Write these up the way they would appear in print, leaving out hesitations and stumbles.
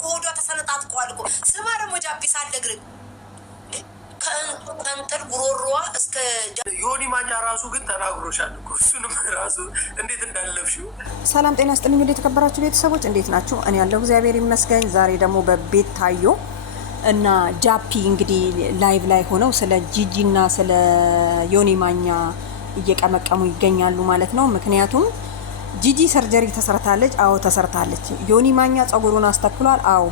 ኮዶ ተሰነጣጥቋል እኮ ስማ ደግሞ ጃፒ ሳልነግር ከእንትን ጉሮሮዋ እስከ ዮኒ ማኛ ራሱ ግን ተናግሮሻል እኮ እሱንም ራሱ እንዴት እንዳለፍሽው። ሰላም ጤና ይስጥልኝ እንዴት ተከበራችሁ ቤተሰቦች እንዴት ናችሁ? እኔ ያለው እግዚአብሔር ይመስገን። ዛሬ ደግሞ በቤታዮ እና ጃፒ እንግዲህ ላይቭ ላይ ሆነው ስለ ጂጂ እና ስለ ዮኒ ማኛ እየቀመቀሙ ይገኛሉ ማለት ነው። ምክንያቱም ጂጂ ሰርጀሪ ተሰርታለች። አዎ ተሰርታለች። ዮኒ ማኛ ጸጉሩን አስተክሏል። አዎ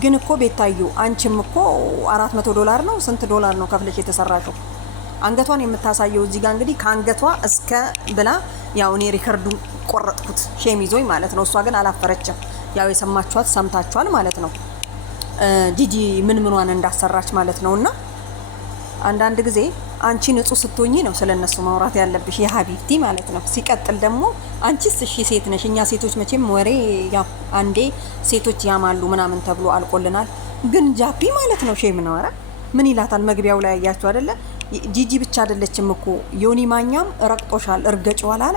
ግን እኮ ቤታዩ አንቺም እኮ $400 ነው ስንት ዶላር ነው ከፍለሽ የተሰራሽው? አንገቷን የምታሳየው እዚህ ጋር እንግዲህ ከአንገቷ እስከ ብላ ያው እኔ ሪከርዱን ቆረጥኩት ሼም ይዞኝ ማለት ነው። እሷ ግን አላፈረችም። ያው የሰማችኋት ሰምታችኋል ማለት ነው። ጂጂ ምን ምኗን እንዳሰራች ማለት ነውና አንዳንድ ጊዜ አንቺ ንጹህ ስትሆኚ ነው ስለነሱ ማውራት ያለብሽ የሀቢብቲ ማለት ነው። ሲቀጥል ደግሞ አንቺስ እሺ ሴት ነሽ። እኛ ሴቶች መቼም ወሬ ያው አንዴ ሴቶች ያማሉ ምናምን ተብሎ አልቆልናል። ግን ጃፒ ማለት ነው ሼም ነው። ኧረ ምን ይላታል መግቢያው ላይ ያያችሁ አይደለ? ጂጂ ብቻ አይደለችም እኮ ዮኒ ማኛም ረቅጦሻል እርገጭዋል አለ።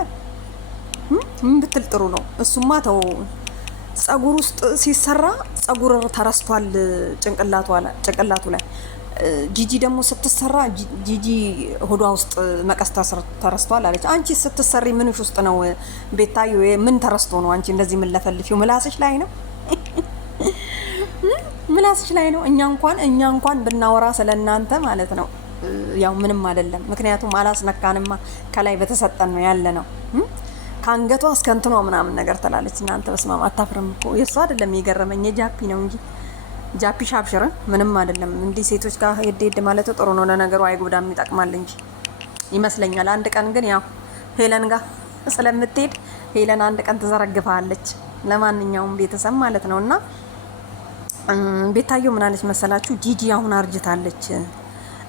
ምን ብትል ጥሩ ነው? እሱማ ተው ጸጉር ውስጥ ሲሰራ ጸጉር ተረስቷል ጭንቅላቱ ላይ። ጂጂ ደግሞ ስትሰራ ጂጂ ሆዷ ውስጥ መቀስ ተረስቷል አለች። አንቺ ስትሰሪ ምንሽ ውስጥ ነው ቤታዩ? ምን ተረስቶ ነው አንቺ እንደዚህ ምን ለፈልፊው? ምላስሽ ላይ ነው ምላስሽ ላይ ነው። እኛ እንኳን ብናወራ ስለናንተ ማለት ነው ያው ምንም አይደለም። ምክንያቱም አላስነካንማ ከላይ በተሰጠን ነው ያለ ነው። ከአንገቷ እስከ እንትኗ ምናምን ነገር ትላለች። እናንተ በስማም አታፍርም እኮ። የእሷ አይደለም የገረመኝ የጃፒ ነው እንጂ ጃፒ ሻብሽር ምንም አይደለም። እንዲህ ሴቶች ጋር ሄድ ማለት ጥሩ ነው ለነገሩ፣ አይጎዳም ይጠቅማል እንጂ ይመስለኛል። አንድ ቀን ግን ያው ሄለን ጋር ስለምትሄድ ሄለን አንድ ቀን ትዘረግፋለች። ለማንኛውም ቤተሰብ ማለት ነውና ቤታዮ ምን አለች መሰላችሁ? ጂጂ አሁን አርጅታለች፣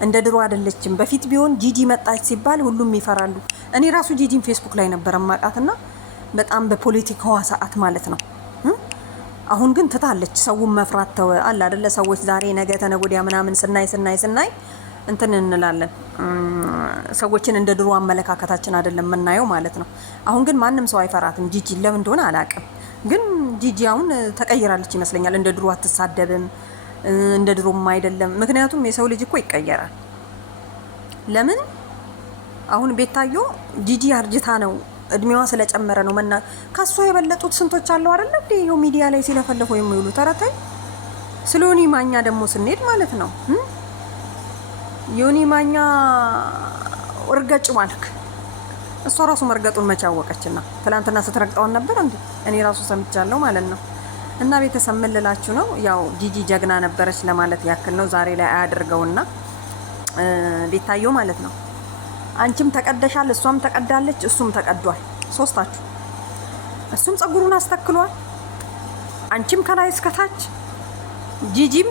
እንደ ድሮ አይደለችም። በፊት ቢሆን ጂጂ መጣች ሲባል ሁሉም ይፈራሉ። እኔ ራሱ ጂጂን ፌስቡክ ላይ ነበር ማቃትና በጣም በፖለቲካዋ ሰዓት ማለት ነው። አሁን ግን ትታለች። ሰውን መፍራት ተወ አለ አይደለ? ሰዎች ዛሬ ነገ ተነገ ወዲያ ምናምን ስናይ እንትን እንላለን። ሰዎችን እንደ ድሮ አመለካከታችን አይደለም የምናየው ማለት ነው። አሁን ግን ማንም ሰው አይፈራትም ጂጂ። ለምን እንደሆነ አላውቅም፣ ግን ጂጂ አሁን ተቀይራለች ይመስለኛል። እንደ ድሮ አትሳደብም፣ እንደ ድሮም አይደለም። ምክንያቱም የሰው ልጅ እኮ ይቀየራል። ለምን አሁን ቤታዮ ጂጂ አርጅታ ነው እድሜዋ ስለጨመረ ነው ከሷ የበለጡት ስንቶች አለው አይደል? ይሄው ሚዲያ ላይ ሲለፈለፉ የሚውሉ ተረታይ። ስለ ዮኒ ማኛ ደግሞ ስንሄድ ማለት ነው ዮኒ ማኛ እርገጭ ማልክ እሷ ራሱ መርገጡን መቻወቀችና ትላንትና ስትረግጠው ነበር እንዴ? እኔ ራሱ ሰምቻለሁ ማለት ነው። እና ቤተሰብ ምን ልላችሁ ነው? ያው ጂጂ ጀግና ነበረች ለማለት ያክል ነው። ዛሬ ላይ አያድርገውና ቤታዮ ማለት ነው አንቺም ተቀደሻል፣ እሷም ተቀዳለች፣ እሱም ተቀዷል። ሶስታችሁ እሱም ጸጉሩን አስተክሏል፣ አንቺም ከላይ እስከታች፣ ጂጂም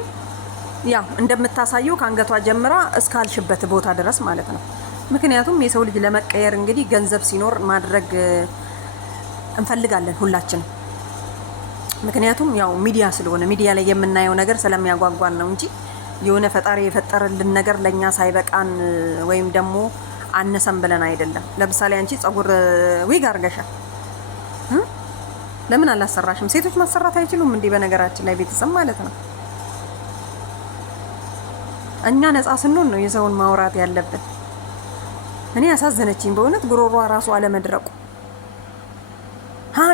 ያው እንደምታሳየው ከአንገቷ ጀምራ እስካልሽበት ቦታ ድረስ ማለት ነው። ምክንያቱም የሰው ልጅ ለመቀየር እንግዲህ ገንዘብ ሲኖር ማድረግ እንፈልጋለን ሁላችንም። ምክንያቱም ያው ሚዲያ ስለሆነ ሚዲያ ላይ የምናየው ነገር ስለሚያጓጓን ነው እንጂ የሆነ ፈጣሪ የፈጠረልን ነገር ለኛ ሳይበቃን ወይም ደግሞ አነሰም ብለን አይደለም። ለምሳሌ አንቺ ጸጉር ዊግ አርገሻል፣ ለምን አላሰራሽም? ሴቶች ማሰራት አይችሉም እንዴ? በነገራችን ላይ ቤተሰብ ማለት ነው እኛ ነፃ ስንሆን ነው የሰውን ማውራት ያለብን። እኔ ያሳዘነችኝ በእውነት ጉሮሯ ራሱ አለመድረቁ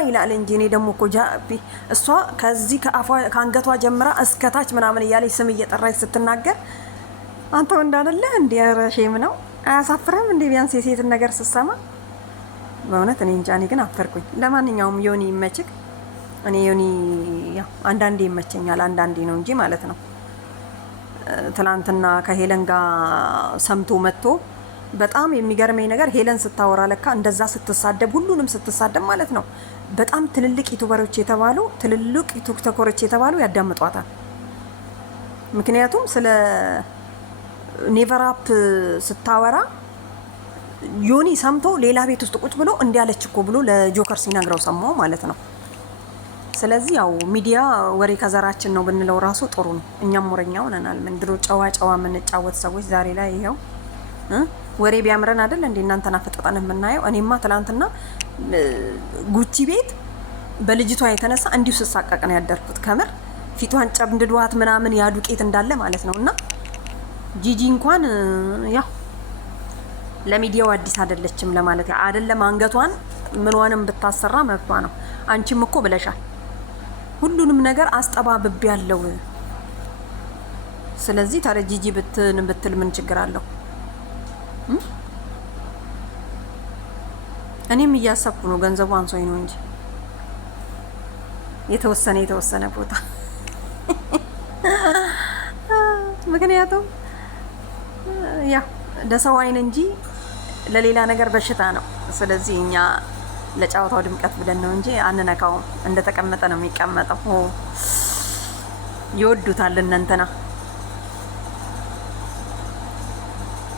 ይላል እንጂ እኔ ደግሞ እኮ ጃፒ እሷ ከዚህ ከአንገቷ ጀምራ እስከታች ምናምን እያለች ስም እየጠራች ስትናገር አንተ እንዳነለ እንዴ ሼም ነው አያሳፍርም እንዴ? ቢያንስ የሴትን ነገር ስትሰማ በእውነት እኔ እንጃ። እኔ ግን አፈርኩኝ። ለማንኛውም ዮኒ ይመችክ። እኔ ዮኒ ያው አንዳንዴ ይመቸኛል አንዳንዴ ነው እንጂ ማለት ነው። ትላንትና ከሄለን ጋር ሰምቶ መጥቶ በጣም የሚገርመኝ ነገር ሄለን ስታወራ ለካ እንደዛ ስትሳደብ ሁሉንም ስትሳደብ ማለት ነው በጣም ትልልቅ ዩቲዩበሮች የተባሉ ትልልቅ ቲክቶከሮች የተባሉ ያዳምጧታል። ምክንያቱም ስለ ኔቨር አፕ ስታወራ ዮኒ ሰምቶ ሌላ ቤት ውስጥ ቁጭ ብሎ እንዲያለች እኮ ብሎ ለጆከር ሲነግረው ሰማው ማለት ነው። ስለዚህ ያው ሚዲያ ወሬ ከዘራችን ነው ብንለው ራሱ ጥሩ ነው። እኛም ወሬኛ ሆነናል። ምን ድሮ ጨዋ የምንጫወት ሰዎች ዛሬ ላይ ይሄው ወሬ ቢያምረን አይደል እንዴ እናንተና ፈጠጣን የምናየው። እኔማ ትላንትና ጉቺ ቤት በልጅቷ የተነሳ እንዲሁ ስሳቀቅ ነው ያደርኩት። ከምር ፊቷን ጨምድዷት ምናምን ያ ዱቄት እንዳለ ማለት ነው። እና ጂጂ እንኳን ያው ለሚዲያው አዲስ አይደለችም ለማለት አይደለም። አንገቷን ምንዋንም ብታሰራ መብቷ ነው። አንቺም እኮ ብለሻል ሁሉንም ነገር አስጠባብብ ያለው። ስለዚህ ታዲያ ጂጂ ብትል ምን ችግር አለው? እኔም እያሰብኩ ነው ገንዘቡ አንሶኝ ነው እንጂ የተወሰነ ቦታ ምክንያቱም ያ ለሰው አይን እንጂ ለሌላ ነገር በሽታ ነው። ስለዚህ እኛ ለጫወታው ድምቀት ብለን ነው እንጂ አንነካውም። እንደተቀመጠ ነው የሚቀመጠው። ይወዱታል እንንተና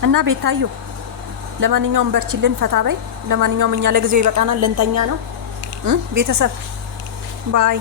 እና ቤታዩ። ለማንኛውም በርችልን፣ ፈታ በይ። ለማንኛውም እኛ ለጊዜው ይበቃናል፣ ልንተኛ ነው ቤተሰብ ባይ